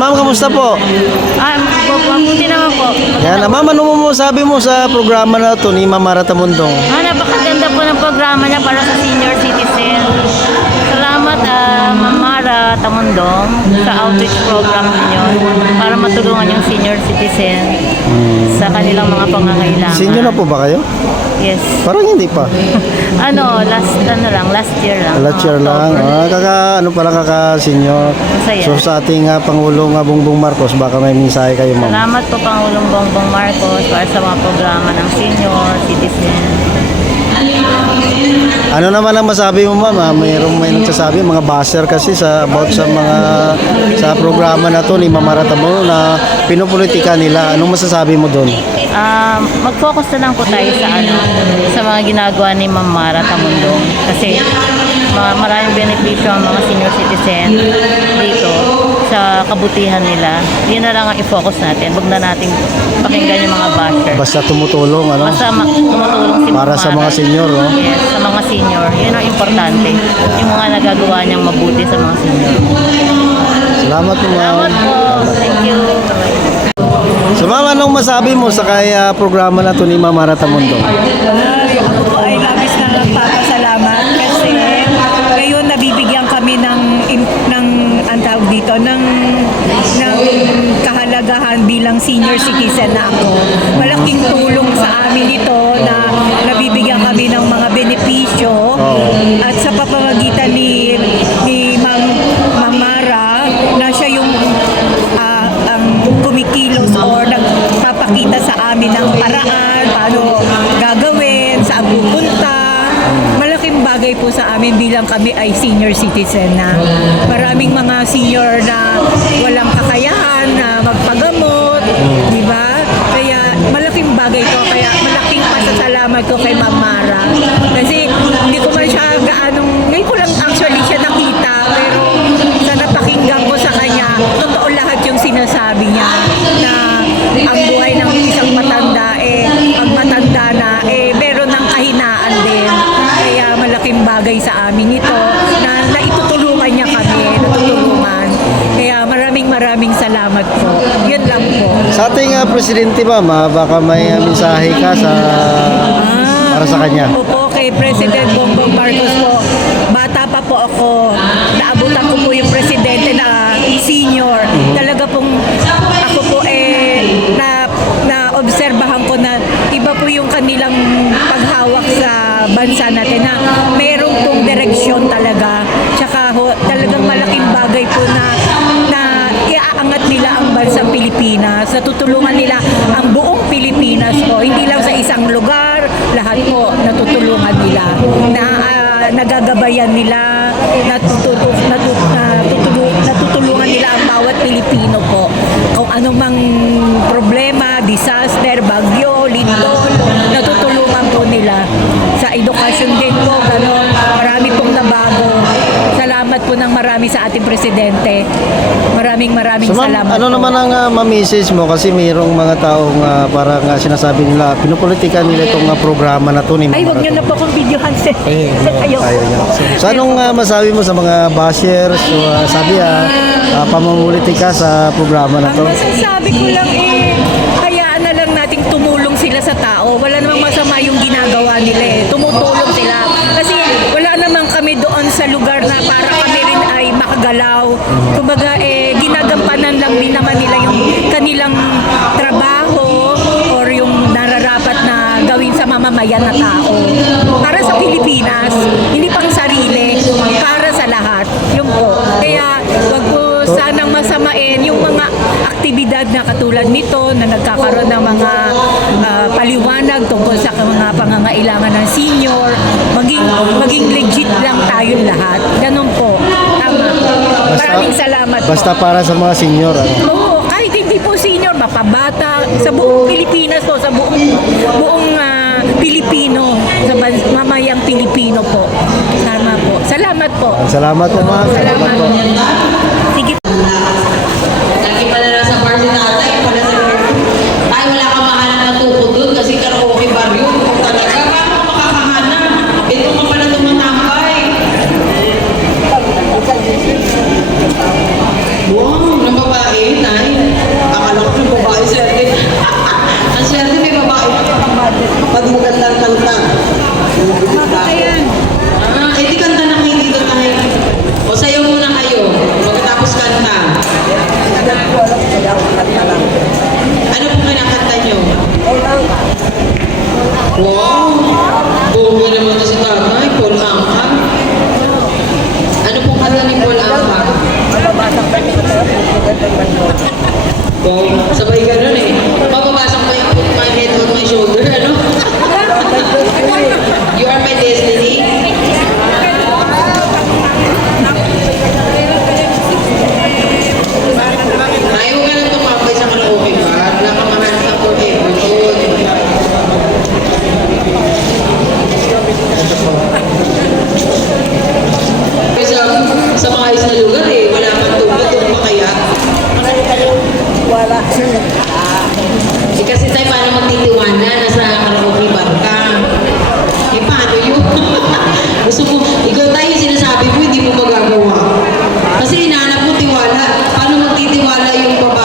Ma'am, kamusta po? Mabuti naman po. Yan, ma'am, ano mo sabi mo sa programa na to ni Ma'am Mara Tamundong? Napakaganda po ng programa niya para sa senior citizen. Salamat, Ma'am Mara Tamundong, sa outreach program niyo para matulungan yung senior citizen sa kanilang mga pangangailangan. Senior na po ba kayo? Yes. Parang hindi pa. Last year lang. Last year lang. Kaka-senior. Masaya. So sa ating Pangulong Bongbong Marcos, baka may mensahe kayo, ma'am. Salamat po Pangulong Bongbong Marcos para sa mga programa ng senior citizen. Ano naman ang masabi mo, ma'am? May nagsasabi, mga baser kasi about sa programa na to ni Ma'am Mara Tamundong na pinupolitika nila. Anong masasabi mo doon? Mag-focus na lang po tayo sa mga ginagawa ni Ma'am Mara Tamundong kasi maraming benepisyo ang mga senior citizen dito sa kabutihan nila. Yun na lang ang i-focus natin. Huwag na nating pakinggan yung mga basher. Basta tumutulong, ano? Basta tumutulong si Para Ma'am sa Mara. mga senior, no? Yes, sa mga senior. Yun ang importante. Yung mga nagagawa niyang mabuti sa mga senior. Salamat po, ma'am. Salamat po. Thank you. So, ma'am, anong masabi mo sa programa na to ni Ma'am Mara Tamundong? Ako po ay labis na nagpapasalamat kasi ngayon nabibigyan kami ng ang tawag dito ng kahalagahan bilang senior citizen na ako. Malaking tulong sa amin ito na nabibigyan kami ng mga benepisyo at sa pamamagitan ni Ma'am Mara na siya yung ang kumikilos or nagpapakita sa amin ng paraan, paano gagawin, saan pupunta. Malaking bagay po sa amin bilang kami ay senior citizen na maraming mga senior na walang kakayahan na magpagamot, di ba? Kaya malaking bagay ko, kaya malaking pasasalamat ko kay Ma'am Mara. Kasi hindi ko man siya ngayon ko lang actually siya nakita, pero sa napakinggan ko sa kanya, totoo lahat yung sinasabi niya na ang buhay ng isang matanda pag matanda na meron ng kahinaan din. Kaya malaking bagay sa amin ito na naitutulungan niya kami, natutulungan. Kaya maraming salamat po. Yun lang po. Sa ating presidente, ma'am, baka may mensahe ka para sa kanya. Opo, kay President Bongbong Marcos po. Bata pa po ako. Naabutan ko po yung presidente na senior. Talaga pong ako po na-obserbahan ko na iba po yung kanilang paghawak sa bansa natin na merong pong direksyon talaga. Tsaka talagang malaking bagay po na iaangat nila ang bansang Pilipinas. Natutulungan nila ang buong Pilipinas po. Hindi lang sa isang lugar, lahat po natutulungan nila. Nagagabayan nila, natutulungan nila ang bawat Pilipino po. Kung anumang problema, disaster, bagyo, lindol, natutulungan po nila. Sa edukasyon din po, gano'n, marami pong nabago. Salamat po ng marami sa ating presidente. Maraming So, ma'am, salamat ano po. naman ang ma-message mo? Kasi mayroong mga taong parang sinasabi nila, pinupolitika nila itong programa na to ni Ma'am Ay, huwag Mara niyo na po akong videohan, sir. Ayaw niya. So, anong masabi mo sa mga bashers? So, sabi pamumulitika sa programa na to? Ang masasabi ko lang hayaan na lang nating tumulong sila sa tao. Wala namang masama yung ginagawa nila tumutulong sila. Kasi wala namang kami doon sa lugar na para kami rin ay makagalaw. Kumbaga, ginagampanan lang din naman nila yung kanilang trabaho or yung nararapat na gawin sa mamamayan na tao. Para sa Pilipinas, hindi pang sarili, para sa lahat. Yun po. Kaya, wag po sanang masamain yung mga aktibidad na katulad nito na nagkakaroon ng mga paliwanag tungkol sa mga pangangailangan ng senior. Maging legit lang tayong lahat. Ganun po. Tama. Maraming salamat po. Basta para sa mga senior. Oo, kahit hindi po senior, mapabata, sa buong Pilipinas po, sa buong Pilipino, sa mamayang Pilipino po. Tama po. Salamat po. Salamat po, ma'am. Salamat po. Sige. Lagi pala na sa bar si tatay, pala sa ay wala kang mahanap na tuko doon kasi karaoke bar yun. Kung talaga, paano makakahanap? Ito ka pala tumatambay. Wow, ng babae. Ano pong kinakanta nyo? Wow! Bongga naman to si tatay, Paul Angka. Ano pong kanta ni Paul Angka? Wow, sabay ganun eh. Mababasok pa yung put my head on my shoulder, ano? You are my destiny. Ayaw ka lang tumambay sa karaoke bar. Wala kang mahanap ng forever doon. Sa mga ayos na lugar eh, wala kang tubig, doon pa kaya? Eh kasi tayo paano magtitiwala na sa karaoke bar ka? Eh paano yun? Gusto mo, ikaw tayo sinasabi mo, hindi mo magagawa. Kasi hinahanap mo tiwala. Paano magtitiwala yung babae